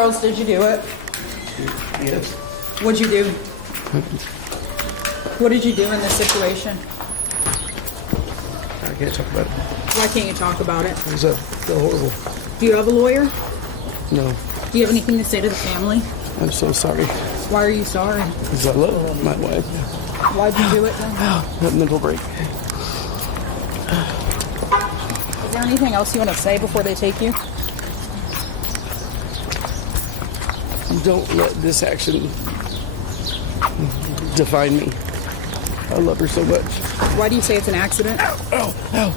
Charles, did you do it? Yes. What'd you do? What did you do in this situation? I can't talk about it. Why can't you talk about it? It was horrible. Do you have a lawyer? No. Do you have anything to say to the family? I'm so sorry. Why are you sorry? Because I love my wife. Why'd you do it then? That mental break. Is there anything else you want to say before they take you? Don't let this action define me. I love her so much. Why do you say it's an accident? Ow, ow, ow.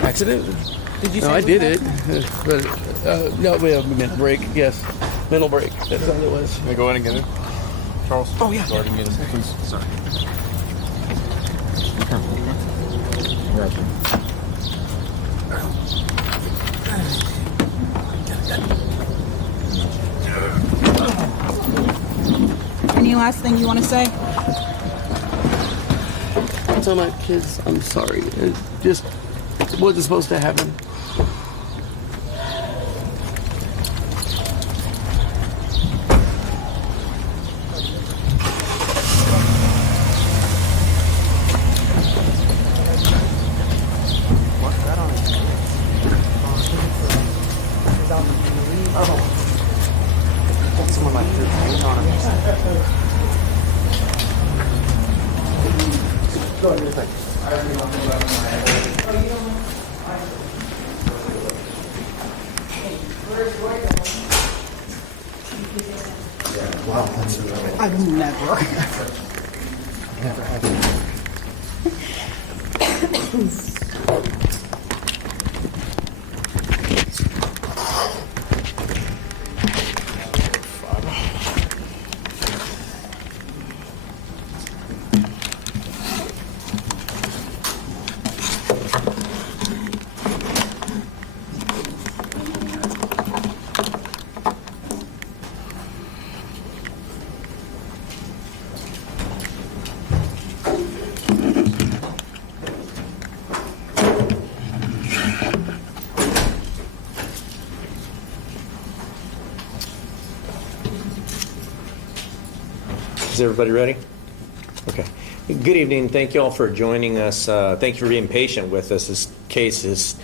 Accident? Did you say No, I did it. an But, no, we have a mental break, yes. Mental break, that's all it was. Can I go ahead and get it? Charles? Oh, yeah. Go ahead and get it, please. Sorry. Any last thing you want to say? Tell my kids I'm sorry. It just wasn't supposed to happen. I've never. Is everybody ready? Okay. Good evening. Thank you all for joining us. Thank you for being patient with us. This case has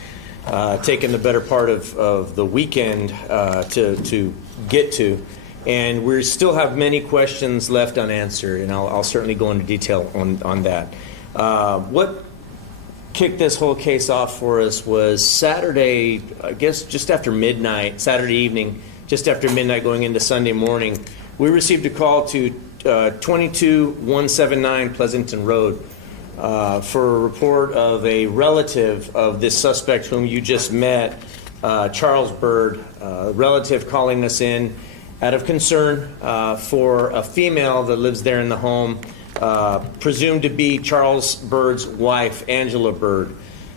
taken the better part of the weekend to get to, and we still have many questions left unanswered, and I'll certainly go into detail on that. What kicked this whole case off for us was Saturday, I guess just after midnight, Saturday evening, just after midnight going into Sunday morning, we received a call to 22179 Pleasanton Road for a report of a relative of this suspect whom you just met, Charles Bird, a relative calling us in out of concern for a female that lives there in the home, presumed to be Charles Bird's wife, Angela Bird.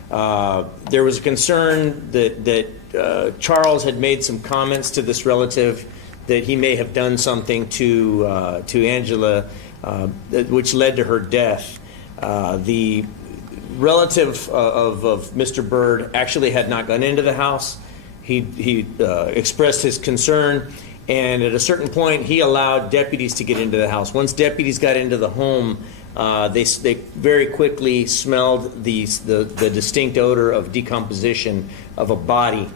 There was a concern that Charles had made some comments to this relative that he may have done something to Angela, which led to her death. The relative of Mr. Bird actually had not gone into the house. He expressed his concern, and at a certain point, he allowed deputies to get into the house. Once deputies got into the home, they very quickly smelled the distinct odor of decomposition of a body.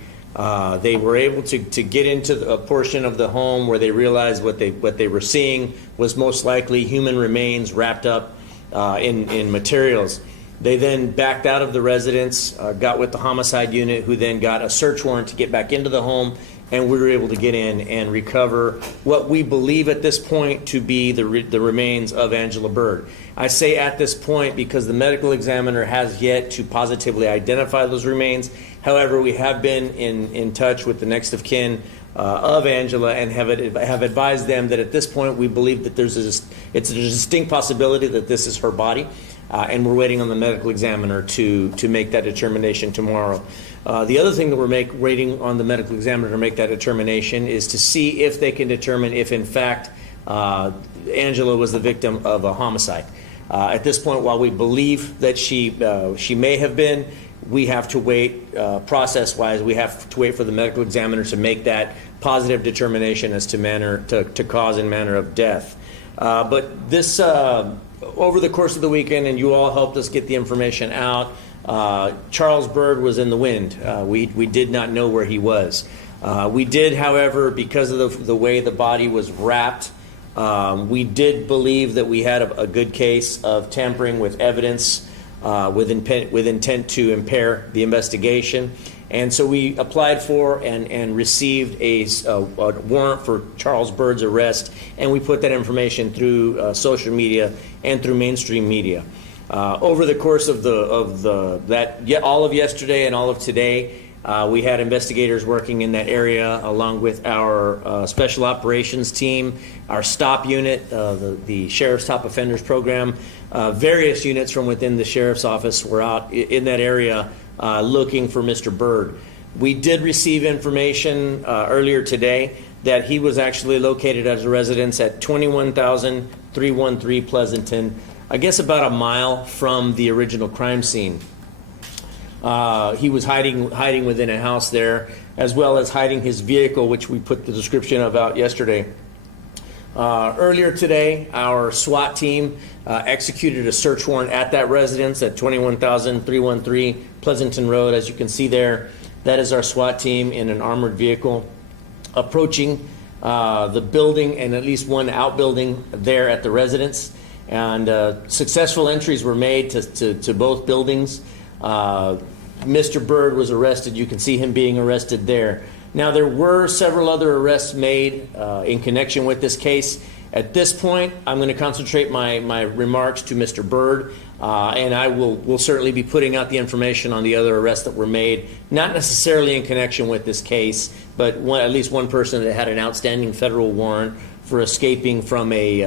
They were able to get into a portion of the home where they realized what they were seeing was most likely human remains wrapped up in materials. They then backed out of the residence, got with the homicide unit, who then got a search warrant to get back into the home, and we were able to get in and recover what we believe at this point to be the remains of Angela Bird. I say at this point because the medical examiner has yet to positively identify those remains. However, we have been in touch with the next of kin of Angela and have advised them that at this point we believe that it's a distinct possibility that this is her body, and we're waiting on the medical examiner to make that determination tomorrow. The other thing that we're waiting on the medical examiner to make that determination is to see if they can determine if in fact Angela was the victim of a homicide. At this point, while we believe that she may have been, we have to wait, process-wise, we have to wait for the medical examiner to make that positive determination as to cause and manner of death. But this, over the course of the weekend, and you all helped us get the information out, Charles Byrd was in the wind. We did not know where he was. We did, however, because of the way the body was wrapped, we did believe that we had a good case of tampering with evidence with intent to impair the investigation. And so we applied for and received a warrant for Charles Byrd's arrest, and we put that information through social media and through mainstream media. Over the course of all of yesterday and all of today, we had investigators working in that area along with our special operations team, our STOP unit, the Sheriff's Top Offenders Program. Various units from within the Sheriff's Office were out in that area looking for Mr. Byrd. We did receive information earlier today that he was actually located as a residence at 21,313 Pleasanton, I guess about a mile from the original crime scene. He was hiding within a house there, as well as hiding his vehicle, which we put the description of out yesterday. Earlier today, our SWAT team executed a search warrant at that residence at 21,313 Pleasanton Road. As you can see there, that is our SWAT team in an armored vehicle approaching the building and at least one outbuilding there at the residence. And successful entries were made to both buildings. Mr. Byrd was arrested. You can see him being arrested there. Now, there were several other arrests made in connection with this case. At this point, I'm going to concentrate my remarks to Mr. Byrd, and I will certainly be putting out the information on the other arrests that were made, not necessarily in connection with this case, but at least one person that had an outstanding federal warrant for escaping from a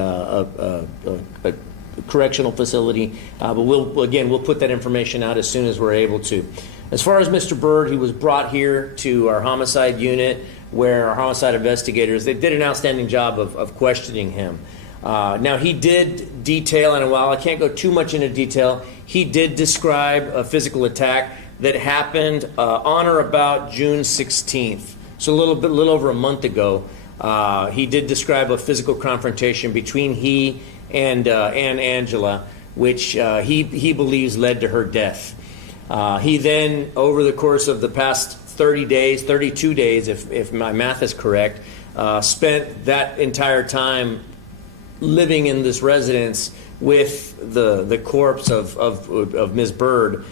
correctional facility. But we'll put that information out as soon as we're able to. As far as Mr. Byrd, he was brought here to our homicide unit where our homicide investigators, they did an outstanding job of questioning him. Now, he did detail, and while I can't go too much into detail, he did describe a physical attack that happened on or about June 16th. So a little over a month ago. He did describe a physical confrontation between he and Angela, which he believes led to her death. He then, over the course of the past 32 days, if my math is correct, spent that entire time living in this residence with the corpse of Ms. Byrd,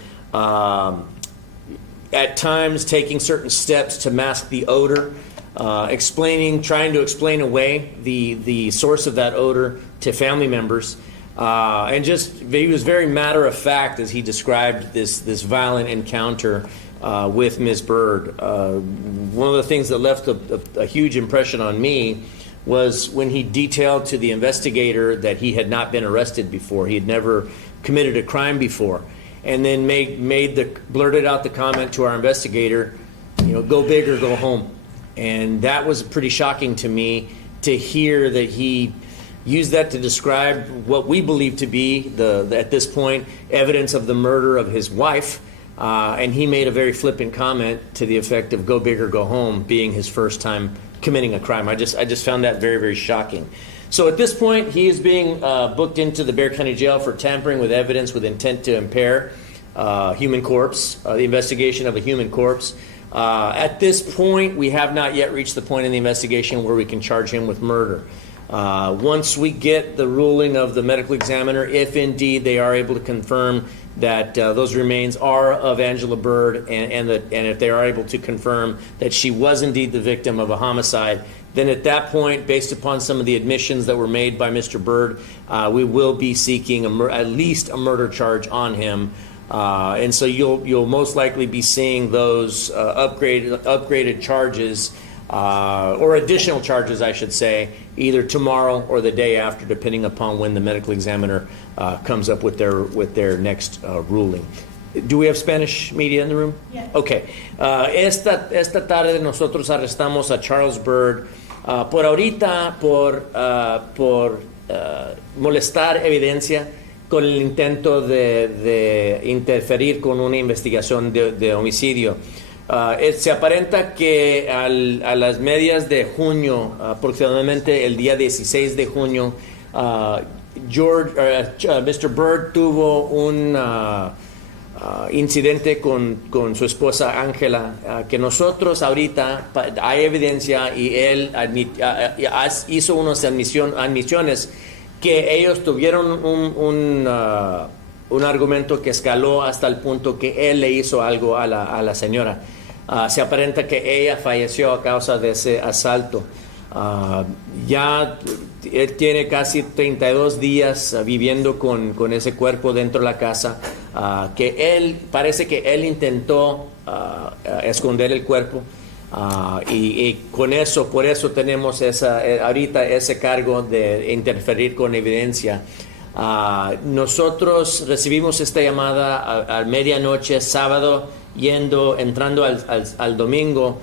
at times taking certain steps to mask the odor, trying to explain away the source of that odor to family members. And he was very matter of fact as he described this violent encounter with Ms. Byrd. One of the things that left a huge impression on me was when he detailed to the investigator that he had not been arrested before. He had never committed a crime before. And then blurted out the comment to our investigator, go big or go home. And that was pretty shocking to me to hear that he used that to describe what we believe to be at this point, evidence of the murder of his wife. And he made a very flippant comment to the effect of go big or go home, being his first time committing a crime. I just found that very, very shocking. So at this point, he is being booked into the Bexar County Jail for tampering with evidence with intent to impair human corpse, the investigation of a human corpse. At this point, we have not yet reached the point in the investigation where we can charge him with murder. Once we get the ruling of the medical examiner, if indeed they are able to confirm that those remains are of Angela Byrd and if they are able to confirm that she was indeed the victim of a homicide, then at that point, based upon some of the admissions that were made by Mr. Byrd, we will be seeking at least a murder charge on him. And so you'll most likely be seeing those upgraded charges or additional charges, I should say, either tomorrow or the day after, depending upon when the medical examiner comes up with their next ruling. Do we have Spanish media in the room? Yes. Okay. Esta tarde nosotros arrestamos a Charles Byrd por ahorita por molestar evidencia con el intento de interferir con una investigación de homicidio. Se aparenta que a las medias de junio, aproximadamente el día 16 de junio, Mr. Bird tuvo un incidente con su esposa Ángela, que nosotros ahorita hay evidencia y él hizo unas admisiones que ellos tuvieron un argumento que escaló hasta el punto que él le hizo algo a la señora. Se aparenta que ella falleció a causa de ese asalto. Ya él tiene casi 32 días viviendo con ese cuerpo dentro de la casa, parece que él intentó esconder el cuerpo, y por eso tenemos ahorita ese cargo de interferir con evidencia. Nosotros recibimos esta llamada a medianoche, sábado, entrando al domingo,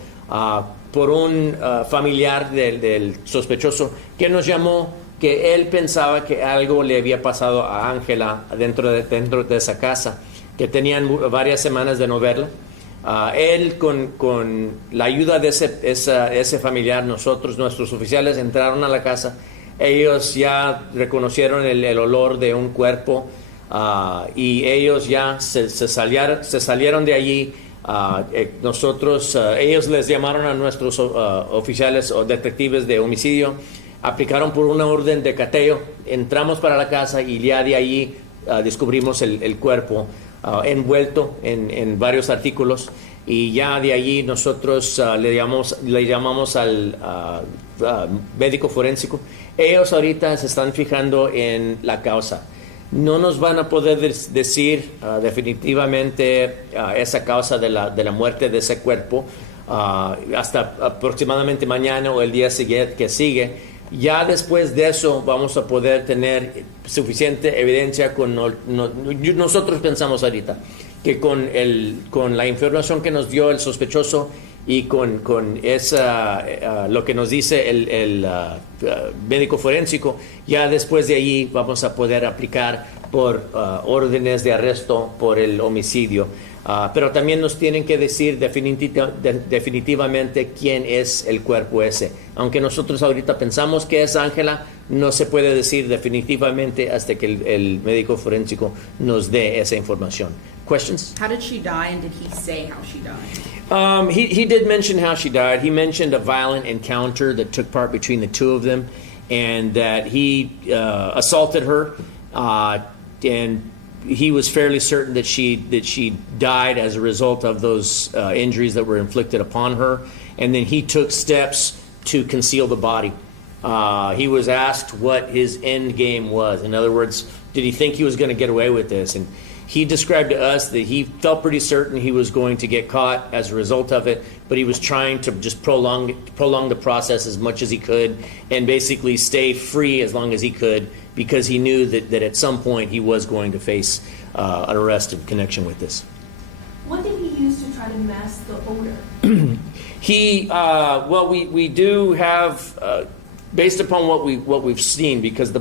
por un familiar del sospechoso que nos llamó, que él pensaba que algo le había pasado a Ángela dentro de esa casa, que tenían varias semanas de no verla. Él, con la ayuda de ese familiar, nuestros oficiales entraron a la casa. Ellos ya reconocieron el olor de un cuerpo, y ellos ya se salieron de allí. Ellos les llamaron a nuestros oficiales o detectives de homicidio, aplicaron por una orden de cateo, entramos para la casa y ya de allí descubrimos el cuerpo envuelto en varios artículos, y ya de allí nosotros le llamamos al médico forénsico. Ellos ahorita se están fijando en la causa. No nos van a poder decir definitivamente esa causa de la muerte de ese cuerpo hasta aproximadamente mañana o el día siguiente que sigue. Ya después de eso vamos a poder tener suficiente evidencia. Nosotros pensamos ahorita que con la información que nos dio el sospechoso y con lo que nos dice el médico forénsico, ya después de allí vamos a poder aplicar por órdenes de arresto por el homicidio. Pero también nos tienen que decir definitivamente quién es el cuerpo ese. Aunque nosotros ahorita pensamos que es Ángela, no se puede decir definitivamente hasta que el médico forénsico nos dé esa información. Questions? How did she die, and did he say how she died? He did mention how she died. He mentioned a violent encounter that took part between the two of them, and that he assaulted her, and he was fairly certain that she died as a result of those injuries that were inflicted upon her, and then he took steps to conceal the body. He was asked what his end game was. In other words, did he think he was going to get away with this? And he described to us that he felt pretty certain he was going to get caught as a result of it, but he was trying to just prolong the process as much as he could and basically stay free as long as he could, because he knew that at some point he was going to face an arrest in connection with this. What did he use to try to mask the odor? We do have, based upon what we've seen, because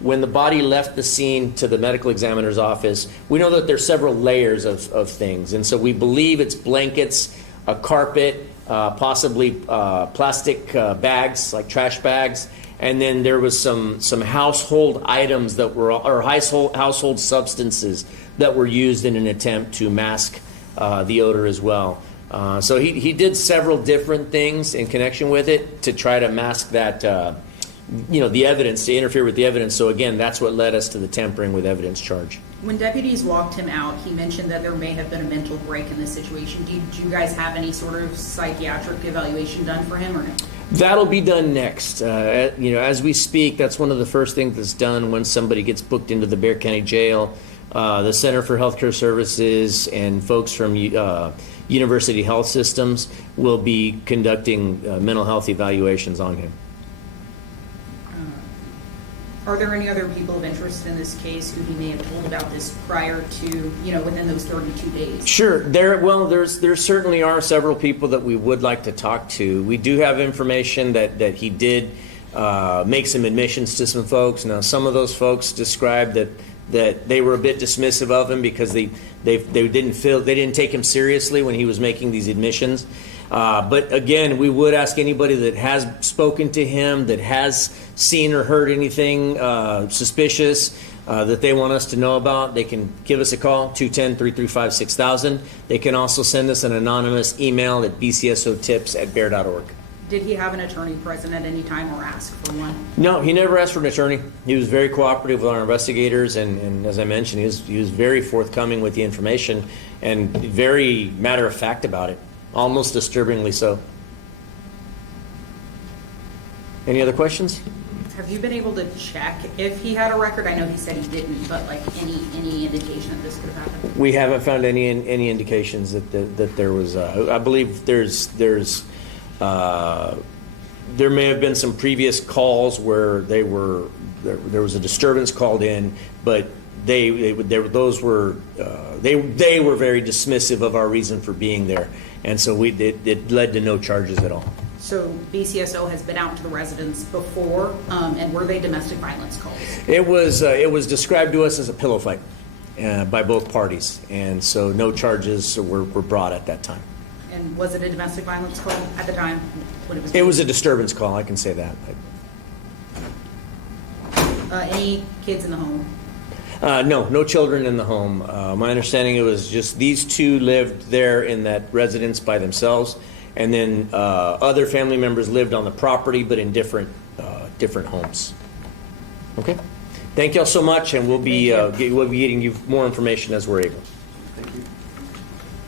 when the body left the scene to the medical examiner's office, we know that there's several layers of things, and so we believe it's blankets, a carpet, possibly plastic bags, like trash bags, and then there was some household items that were, or household substances that were used in an attempt to mask the odor as well. So he did several different things in connection with it to try to mask that, the evidence, to interfere with the evidence. So again, that's what led us to the tampering with evidence charge. When deputies walked him out, he mentioned that there may have been a mental break in this situation. Did you guys have any sort of psychiatric evaluation done for him, or no? That'll be done next. As we speak, that's one of the first things that's done when somebody gets booked into the Bexar County Jail. The Center for Healthcare Services and folks from University Health Systems will be conducting mental health evaluations on him. Are there any other people of interest in this case who he may have told about this prior to, within those 32 days? Sure. There certainly are several people that we would like to talk to. We do have information that he did make some admissions to some folks. Now, some of those folks described that that they were a bit dismissive of him because they didn't take him seriously when he was making these admissions. But again, we would ask anybody that has spoken to him, that has seen or heard anything suspicious that they want us to know about, they can give us a call, 210-335-6000. They can also send us an anonymous email at bcsotips@bear.org. Did he have an attorney present at any time or ask for one? No, he never asked for an attorney. He was very cooperative with our investigators, and as I mentioned, he was very forthcoming with the information and very matter of fact about it, almost disturbingly so. Any other questions? Have you been able to check if he had a record? I know he said he didn't, but like any indication that this could have happened? We haven't found any indications that there was. I believe there may have been some previous calls where there was a disturbance called in, but they were very dismissive of our reason for being there, and so it led to no charges at all. So BCSO has been out to the residents before, and were they domestic violence calls? It was described to us as a pillow fight by both parties, and so no charges were brought at that time. And was it a domestic violence call at the time when it was? It was a disturbance call, I can say that. Any kids in the home? No children in the home. My understanding, it was just these two lived there in that residence by themselves, and then other family members lived on the property, but in different homes. Okay. Thank you all so much, and we'll be getting you more information as we're able.